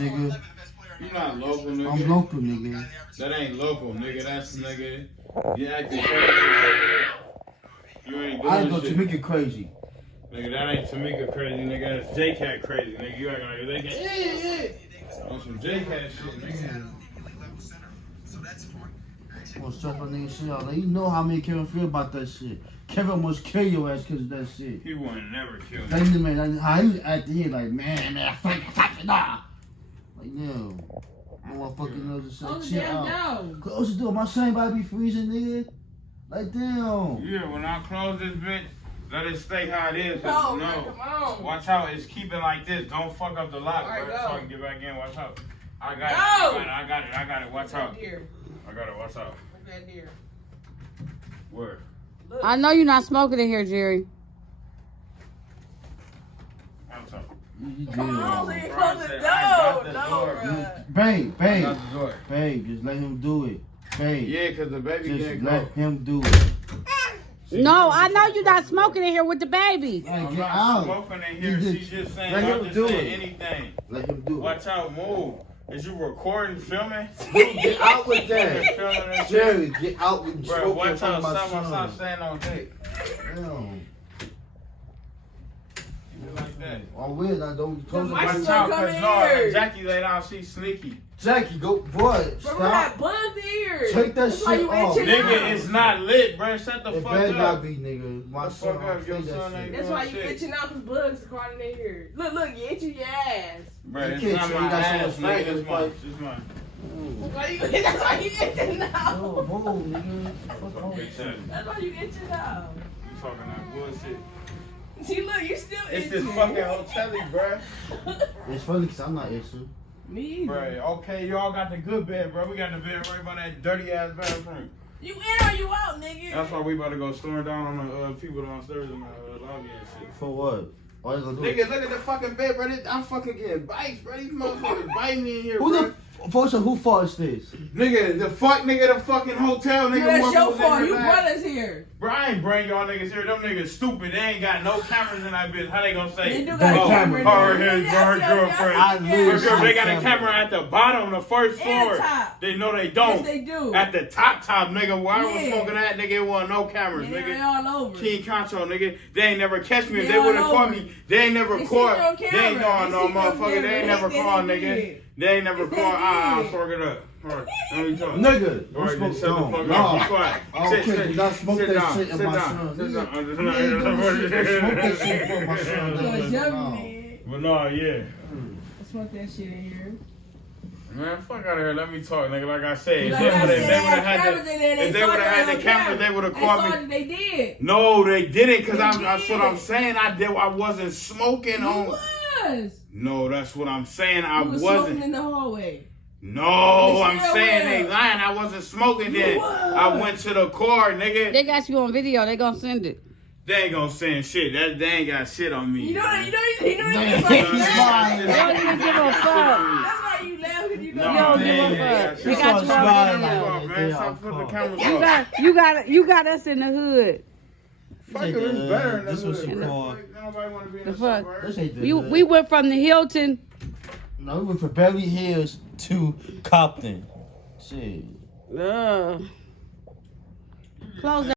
Nigga. You not local, nigga. I'm local, nigga. That ain't local, nigga. That's nigga. You acting crazy. You ain't doing I go shit. to make it crazy. Nigga, that ain't Tamika crazy, nigga. That's J-Cat crazy, nigga. You acting like J-Cat. Yeah. On some J-Cat shit, nigga. Gonna strap my nigga shit out. Like, you know how me Kevin feel about that shit. Kevin almost kill your ass because of that shit. He wouldn't never kill me. Like, man, like, how he was acting here, like, man, fuck, nah. Like, no. I want to fucking know just like, chill out. Close the door. My son about to be freezing, nigga. Like, damn. Yeah, when I close this bitch, let it stay how it is. No, man, come on. Watch out. It's keeping like this. Don't fuck up the lock, All right, bro. go. So I can get back in. Watch out. I got Go. it. I got it. Watch out. Deer. I got it. Watch out. Okay, deer. Where? Look. I know you're not smoking in here, Jerry. Watch out. Come on, Yeah. so you Bro, close I the said, door. I got the No, door. bruh. Babe, I babe, got the door. babe, just let him do it. Babe, Yeah, because the baby just can't let go. him do it. No, I know you're not smoking in here with the baby. Like, I'm get not out. smoking in here. You She's just saying, let I'm him just do saying it. anything. Let him do it. Watch out, move. Is you recording, filming? Get out with that. Filming and shit? Jerry, get out with Bro, smoking watch from out. my Stop son. staying on tape. Damn. You like that. I'm weird. I don't close Why my you Watch so out, come cause in no, here? Jackie laid out, she's sneaky. Jackie, go, boy, Bro, we stop. got bugs here. Take that That's why shit you off. itching Nigga, out. it's not lit, bro. Shut the It fuck better up. not be, nigga. My The son, fuck I'll up, your say that son shit. ain't- That's why you Shit. itching out because bugs are crawling in here. Look, you itching your ass. Bro, You it's can't not say you my got so ass, much nigga. fat, It's it's mine. like- It's mine. That's why you itching out. Oh, move, nigga. Fuck wrong Bitch, with you? that- That's why you itching out. You talking that bullshit. See, look, you still It's itching. this fucking hotelly, bro. It's funny because I'm not itching. Me either. Bro, okay, y'all got the good bed, bro. We got the bed right by that dirty ass bathroom. You in or you out, nigga? That's why we about to go storm down on the people downstairs in the lobby and shit. For what? All you gonna do Nigga, look at the fucking bed, bro. I'm fucking getting bites, bro. These motherfuckers biting me in here, Who bro. the first who fault is this? Nigga, the fucking hotel, nigga. That's what your was in fault. the You back. brought us here. Bro, I ain't bring y'all niggas here. Them niggas stupid. They ain't got no cameras in that bitch. How they gonna say? They do That got a camera. camera. Her, her girlfriend. I lose. They got a camera at the bottom, the first And floor. the top. They know they don't. Yes, they do. At the top, nigga. Where I was Yeah. smoking at, nigga, it wasn't no cameras, Yeah, they nigga. all over. King Concho, nigga. They ain't never catch me. If They they would have all caught over. me, they ain't never They caught. see you on They ain't camera. no They see you on motherfucker. They ain't camera. never They caught, did. nigga. They ain't never They caught. did. Fuck it up. All right, let me talk. Nigga, All right, don't then smoke shut the down. fuck No. up. Be quiet. Okay, do not smoke sit that down. shit in Sit my down. son. Sit Nigga, down. you ain't doing shit. Smoke that shit for my son. So it's No. yummy, man. But no, yeah. Smoke that shit in here. Man, fuck out of here. Let me talk, nigga. Like I said, Like if I they said, would have had cameras in there. if they would have had the cameras, they would have caught me. They did. No, they didn't, cause They that's what I'm saying. I wasn't smoking You on. was. No, that's what I'm saying. I You was smoking wasn't. in the hallway. No, You I'm still saying was. they lying. I wasn't smoking You then. was. I went to the car, nigga. They got you on video. They gonna send it. They ain't gonna send shit. They ain't got shit on me. You know that. man. That's why He's you laugh. smiling. They don't even give a fuck. That's why you laugh because you know. No, You don't they give ain't a got fuck. shit We on got me. you Start on smiling. video. Come on, man. Stop putting the cameras off. You got us in the hood. Fuck it, it's better in the This was hood, some bro. call. Nobody wanna be in The the fuck? suburbs. This ain't the You, hood. we went from the Hilton. No, we went from Beverly Hills to Compton. Shit. Close